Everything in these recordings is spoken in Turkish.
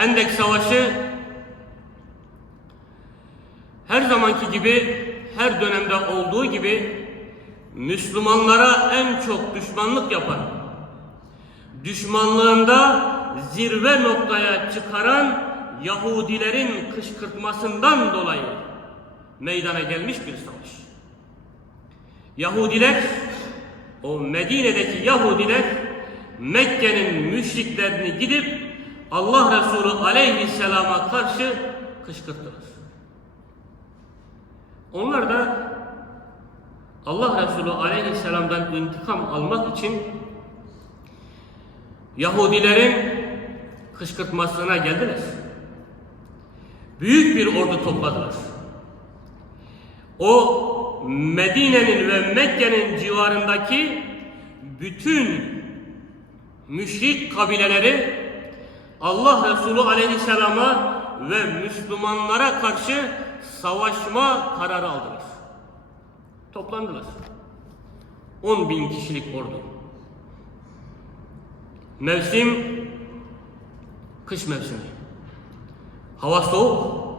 Hendek Savaşı her zamanki gibi, her dönemde olduğu gibi Müslümanlara en çok düşmanlık yapan, düşmanlığında zirve noktaya çıkaran Yahudilerin kışkırtmasından dolayı meydana gelmiş bir savaş. Yahudiler, o Medine'deki Yahudiler Mekke'nin müşriklerini gidip Allah Resulü aleyhisselama karşı kışkırttılar. Onlar da Allah Resulü aleyhisselamdan intikam almak için Yahudilerin kışkırtmasına geldiler. Büyük bir ordu topladılar. O Medine'nin ve Mekke'nin civarındaki bütün müşrik kabileleri Allah Resulü aleyhisselama ve Müslümanlara karşı savaşma kararı aldılar. Toplandılar. 10 bin kişilik ordu. Mevsim kış mevsimi. Hava soğuk.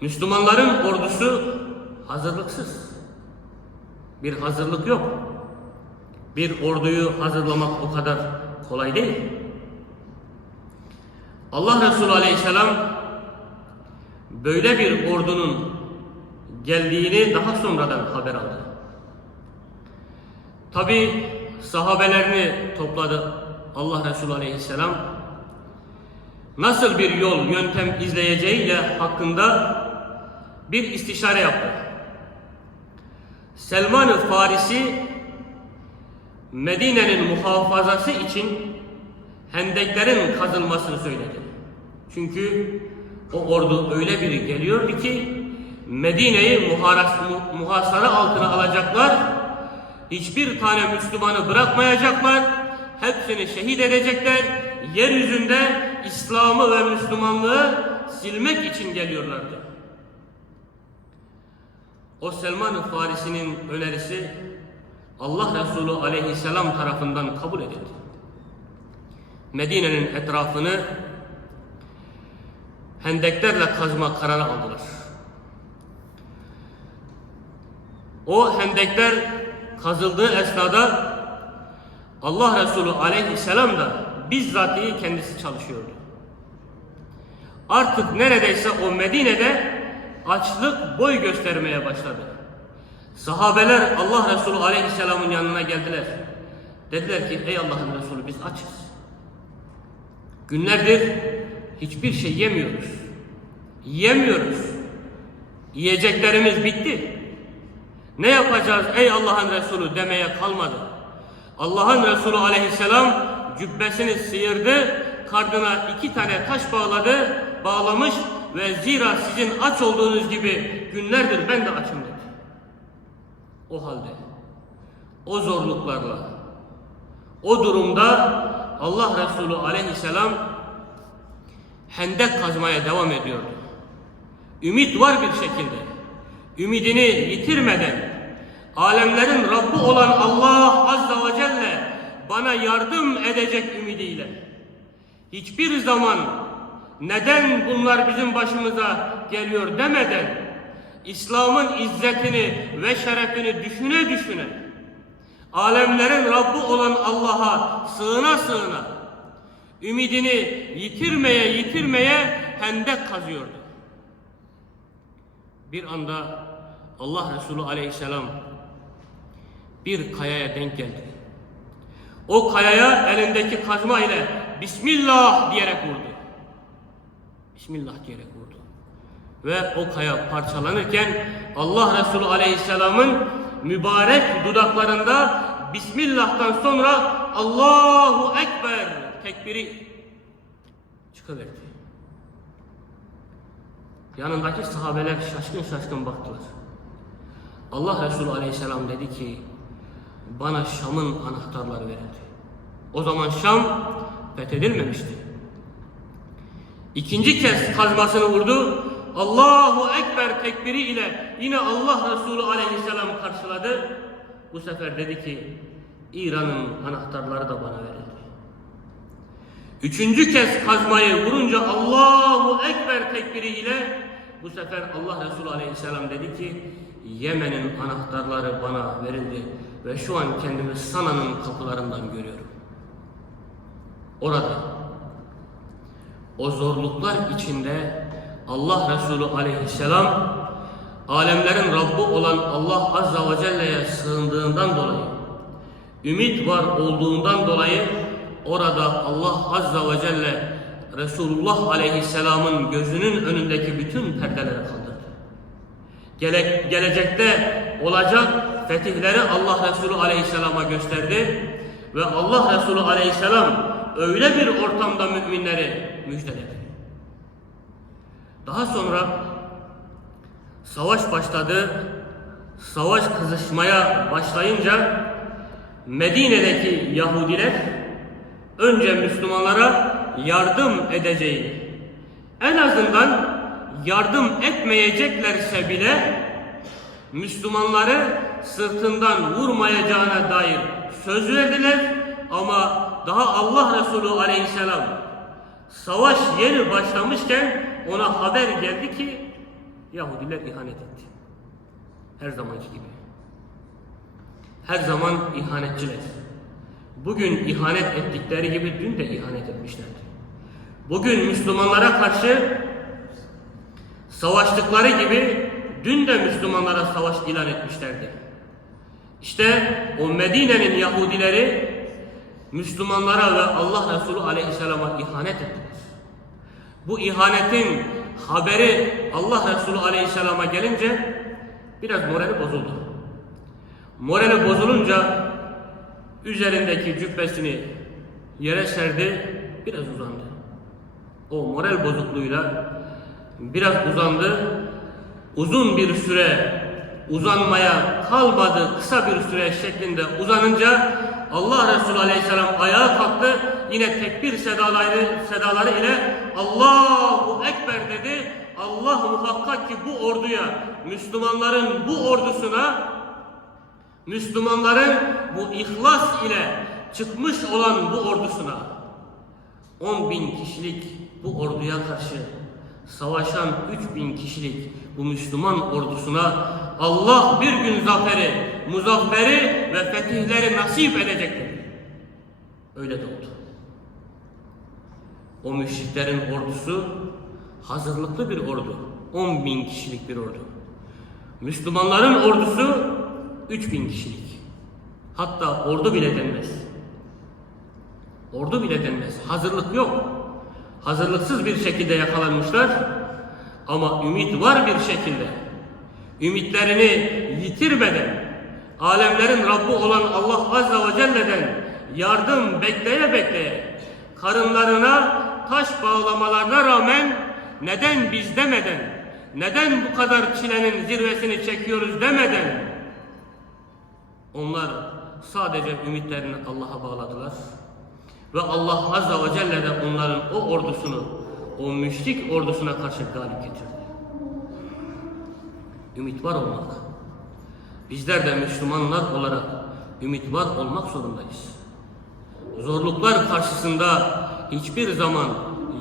Müslümanların ordusu hazırlıksız. Bir hazırlık yok. Bir orduyu hazırlamak o kadar kolay değil. Allah Resulü Aleyhisselam böyle bir ordunun geldiğini daha sonradan haber aldı. Tabi sahabelerini topladı Allah Resulü Aleyhisselam. Nasıl bir yol, yöntem izleyeceğiyle hakkında bir istişare yaptı. Selman-ı Farisi Medine'nin muhafazası için hendeklerin kazılmasını söyledi. Çünkü o ordu öyle biri geliyordu ki Medine'yi muhasara altına alacaklar. Hiçbir tane Müslümanı bırakmayacaklar. Hepsini şehit edecekler. Yeryüzünde İslam'ı ve Müslümanlığı silmek için geliyorlardı. O Selman-ı Farisi'nin önerisi Allah Resulü aleyhisselam tarafından kabul edildi. Medine'nin etrafını hendeklerle kazma kararı aldılar. O hendekler kazıldığı esnada Allah Resulü aleyhisselam da bizzatihi kendisi çalışıyordu. Artık neredeyse o Medine'de açlık boy göstermeye başladı. Sahabeler Allah Resulü aleyhisselamın yanına geldiler. Dediler ki ey Allah'ın Resulü biz açız. Günlerdir hiçbir şey yemiyoruz. Yemiyoruz. Yiyeceklerimiz bitti. Ne yapacağız ey Allah'ın Resulü demeye kalmadı. Allah'ın Resulü aleyhisselam cübbesini sıyırdı, kardına iki tane taş bağladı, bağlamış ve zira sizin aç olduğunuz gibi günlerdir ben de açım dedi. O halde, o zorluklarla, o durumda Allah Resulü aleyhisselam hendek kazmaya devam ediyordu. Ümit var bir şekilde. Ümidini yitirmeden alemlerin Rabbi olan Allah Azza ve Celle bana yardım edecek ümidiyle hiçbir zaman neden bunlar bizim başımıza geliyor demeden İslam'ın izzetini ve şerefini düşüne düşüne alemlerin Rabbi olan Allah'a sığına sığına ümidini yitirmeye yitirmeye hendek kazıyordu. Bir anda Allah Resulü aleyhisselam bir kayaya denk geldi. O kayaya elindeki kazma ile Bismillah diyerek vurdu. Bismillah diyerek vurdu. Ve o kaya parçalanırken Allah Resulü aleyhisselamın mübarek dudaklarında Bismillah'tan sonra Allahu Ekber tekbiri çıkıverdi. Yanındaki sahabeler şaşkın şaşkın baktılar. Allah Resulü Aleyhisselam dedi ki bana Şam'ın anahtarları verildi. O zaman Şam fethedilmemişti. İkinci kez kazmasını vurdu. Allahu Ekber tekbiri ile yine Allah Resulü Aleyhisselam karşıladı. Bu sefer dedi ki İran'ın anahtarları da bana verildi. Üçüncü kez kazmayı vurunca Allahu Ekber tekbiri ile bu sefer Allah Resulü Aleyhisselam dedi ki Yemen'in anahtarları bana verildi ve şu an kendimi Sana'nın kapılarından görüyorum. Orada o zorluklar içinde Allah Resulü Aleyhisselam alemlerin Rabbi olan Allah Azza ve Celle'ye sığındığından dolayı ümit var olduğundan dolayı orada Allah Azza ve Celle Resulullah Aleyhisselam'ın gözünün önündeki bütün perdeleri kaldırdı. Gele, gelecekte olacak fetihleri Allah Resulü Aleyhisselam'a gösterdi ve Allah Resulü Aleyhisselam öyle bir ortamda müminleri müjdeledi. Daha sonra savaş başladı. Savaş kızışmaya başlayınca Medine'deki Yahudiler önce Müslümanlara yardım edeceğini, en azından yardım etmeyeceklerse bile Müslümanları sırtından vurmayacağına dair söz verdiler ama daha Allah Resulü aleyhisselam savaş yeni başlamışken ona haber geldi ki Yahudiler ihanet etti. Her zamanki gibi. Her zaman ihanetçiler. Bugün ihanet ettikleri gibi dün de ihanet etmişlerdi. Bugün Müslümanlara karşı savaştıkları gibi dün de Müslümanlara savaş ilan etmişlerdi. İşte o Medine'nin Yahudileri Müslümanlara ve Allah Resulü Aleyhisselam'a ihanet ettiler. Bu ihanetin haberi Allah Resulü Aleyhisselam'a gelince biraz morali bozuldu. Morali bozulunca üzerindeki cübbesini yere serdi, biraz uzandı. O moral bozukluğuyla biraz uzandı. Uzun bir süre uzanmaya kalmadı, kısa bir süre şeklinde uzanınca Allah Resulü Aleyhisselam ayağa kalktı. Yine tekbir sedaları, sedaları ile Allahu Ekber dedi. Allah muhakkak ki bu orduya, Müslümanların bu ordusuna, Müslümanların bu ihlas ile çıkmış olan bu ordusuna 10 bin kişilik bu orduya karşı savaşan 3 bin kişilik bu Müslüman ordusuna Allah bir gün zaferi, muzafferi ve fetihleri nasip edecektir. Öyle de oldu. O müşriklerin ordusu hazırlıklı bir ordu. 10 bin kişilik bir ordu. Müslümanların ordusu 3 bin kişilik. Hatta ordu bile denmez. Ordu bile denmez. Hazırlık yok. Hazırlıksız bir şekilde yakalanmışlar. Ama ümit var bir şekilde. Ümitlerini yitirmeden, alemlerin Rabbi olan Allah Azza ve Celle'den yardım bekleye bekleye, karınlarına taş bağlamalarına rağmen neden biz demeden, neden bu kadar çilenin zirvesini çekiyoruz demeden, onlar sadece ümitlerini Allah'a bağladılar. Ve Allah Azza ve Celle de onların o ordusunu, o müşrik ordusuna karşı galip getirdi. Ümit var olmak. Bizler de Müslümanlar olarak ümit var olmak zorundayız. Zorluklar karşısında hiçbir zaman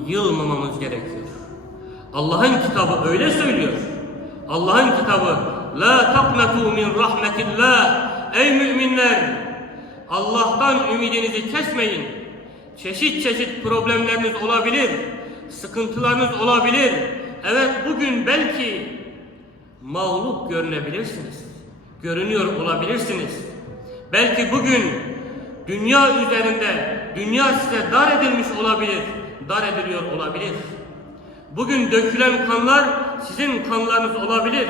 yılmamamız gerekiyor. Allah'ın kitabı öyle söylüyor. Allah'ın kitabı La taknatu min rahmetillah Ey müminler Allah'tan ümidinizi kesmeyin. Çeşit çeşit problemleriniz olabilir. Sıkıntılarınız olabilir. Evet bugün belki mağlup görünebilirsiniz. Görünüyor olabilirsiniz. Belki bugün dünya üzerinde dünya size dar edilmiş olabilir. Dar ediliyor olabilir. Bugün dökülen kanlar sizin kanlarınız olabilir.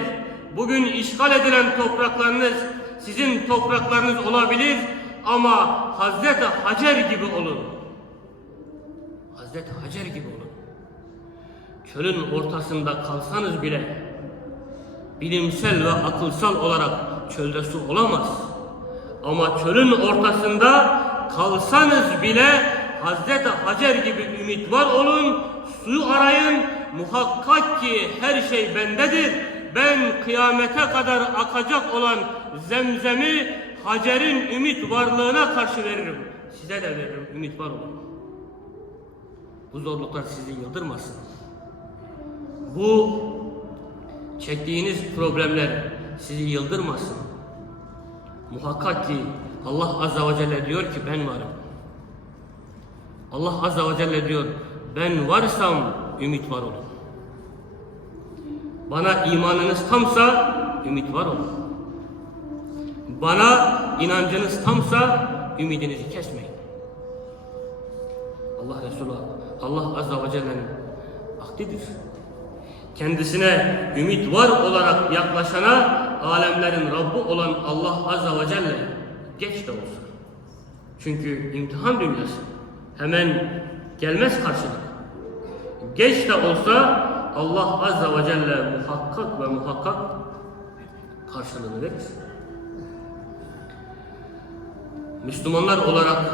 Bugün işgal edilen topraklarınız sizin topraklarınız olabilir ama Hazreti Hacer gibi olun. Hazreti Hacer gibi olun. Çölün ortasında kalsanız bile bilimsel ve akılsal olarak çölde su olamaz. Ama çölün ortasında kalsanız bile Hazreti Hacer gibi ümit var olun, suyu arayın, muhakkak ki her şey bendedir. Ben kıyamete kadar akacak olan zemzemi Hacer'in ümit varlığına karşı veririm. Size de veririm, ümit var olun. Bu zorluklar sizi yıldırmasın. Bu çektiğiniz problemler sizi yıldırmasın. Muhakkak ki Allah Azze ve Celle diyor ki ben varım. Allah Azze ve Celle diyor ben varsam ümit var olun. Bana imanınız tamsa ümit var olun. Bana inancınız tamsa ümidinizi kesmeyin. Allah Resulü Allah Azze ve Celle'nin akdidir. Kendisine ümit var olarak yaklaşana alemlerin Rabbi olan Allah Azze ve Celle geç de olsa. Çünkü imtihan dünyası hemen gelmez karşılık. Geç de olsa Allah Azze ve Celle muhakkak ve muhakkak karşılığını verir. Müslümanlar olarak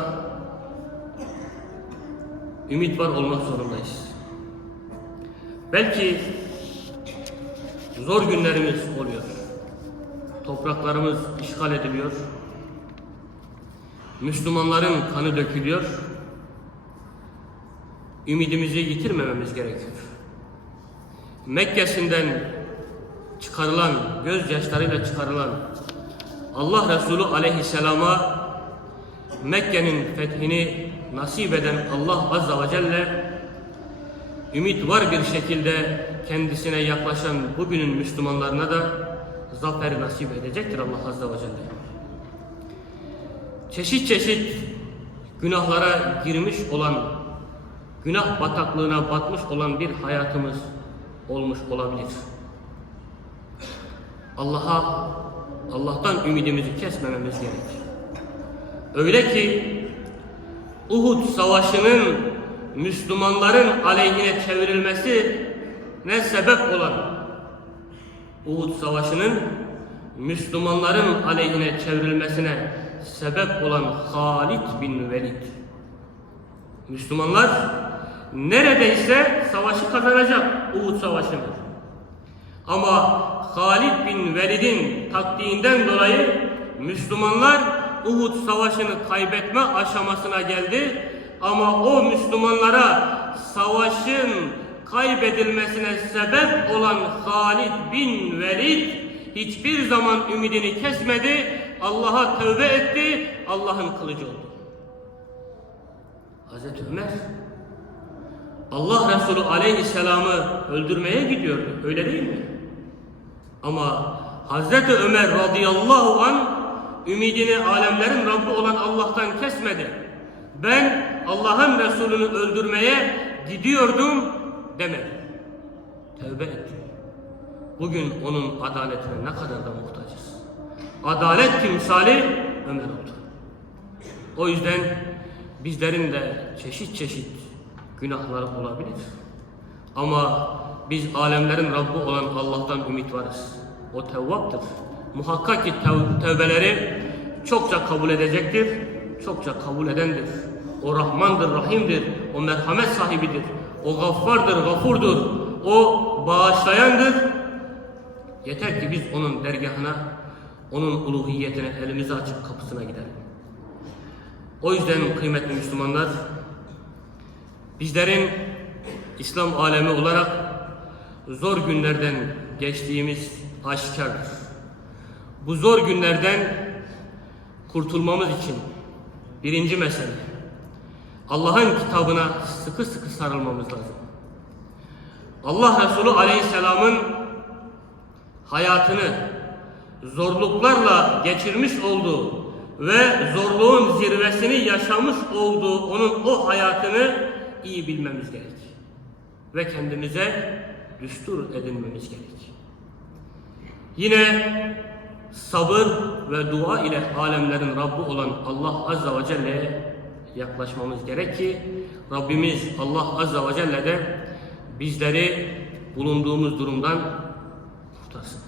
ümit var olmak zorundayız. Belki zor günlerimiz oluyor. Topraklarımız işgal ediliyor. Müslümanların kanı dökülüyor. Ümidimizi yitirmememiz gerekiyor. Mekke'sinden çıkarılan, gözyaşlarıyla çıkarılan Allah Resulü aleyhisselama Mekke'nin fethini nasip eden Allah Azza ve Celle ümit var bir şekilde kendisine yaklaşan bugünün Müslümanlarına da zafer nasip edecektir Allah Azze ve Celle. Çeşit çeşit günahlara girmiş olan, günah bataklığına batmış olan bir hayatımız olmuş olabilir. Allah'a, Allah'tan ümidimizi kesmememiz gerekir. Öyle ki Uhud Savaşı'nın Müslümanların aleyhine çevrilmesi ne sebep olan Uhud Savaşı'nın Müslümanların aleyhine çevrilmesine sebep olan Halid bin Velid. Müslümanlar neredeyse savaşı kazanacak Uhud Savaşı'nı. Ama Halid bin Velid'in taktiğinden dolayı Müslümanlar Uhud Savaşı'nı kaybetme aşamasına geldi. Ama o Müslümanlara savaşın kaybedilmesine sebep olan Halid bin Velid hiçbir zaman ümidini kesmedi. Allah'a tövbe etti. Allah'ın kılıcı oldu. Hazreti Ömer Allah Resulü Aleyhisselam'ı öldürmeye gidiyordu. Öyle değil mi? Ama Hazreti Ömer radıyallahu an ümidini alemlerin Rabbi olan Allah'tan kesmedi. Ben Allah'ın Resulünü öldürmeye gidiyordum demedi. Tevbe etti. Bugün onun adaletine ne kadar da muhtacız. Adalet timsali Ömer oldu. O yüzden bizlerin de çeşit çeşit günahları olabilir. Ama biz alemlerin Rabbi olan Allah'tan ümit varız. O tevvaptır. Muhakkak ki tev- çokça kabul edecektir. Çokça kabul edendir. O Rahmandır, Rahim'dir. O merhamet sahibidir. O gaffardır, gafurdur. O bağışlayandır. Yeter ki biz onun dergahına, onun uluhiyetine elimizi açıp kapısına gidelim. O yüzden kıymetli Müslümanlar, bizlerin İslam alemi olarak zor günlerden geçtiğimiz aşikardır. Bu zor günlerden kurtulmamız için birinci mesele Allah'ın kitabına sıkı sıkı sarılmamız lazım. Allah Resulü Aleyhisselam'ın hayatını zorluklarla geçirmiş olduğu ve zorluğun zirvesini yaşamış olduğu onun o hayatını iyi bilmemiz gerek. Ve kendimize düstur edinmemiz gerek. Yine sabır ve dua ile alemlerin Rabbi olan Allah Azza ve Celle'ye yaklaşmamız gerek ki Rabbimiz Allah Azza ve Celle de bizleri bulunduğumuz durumdan kurtarsın.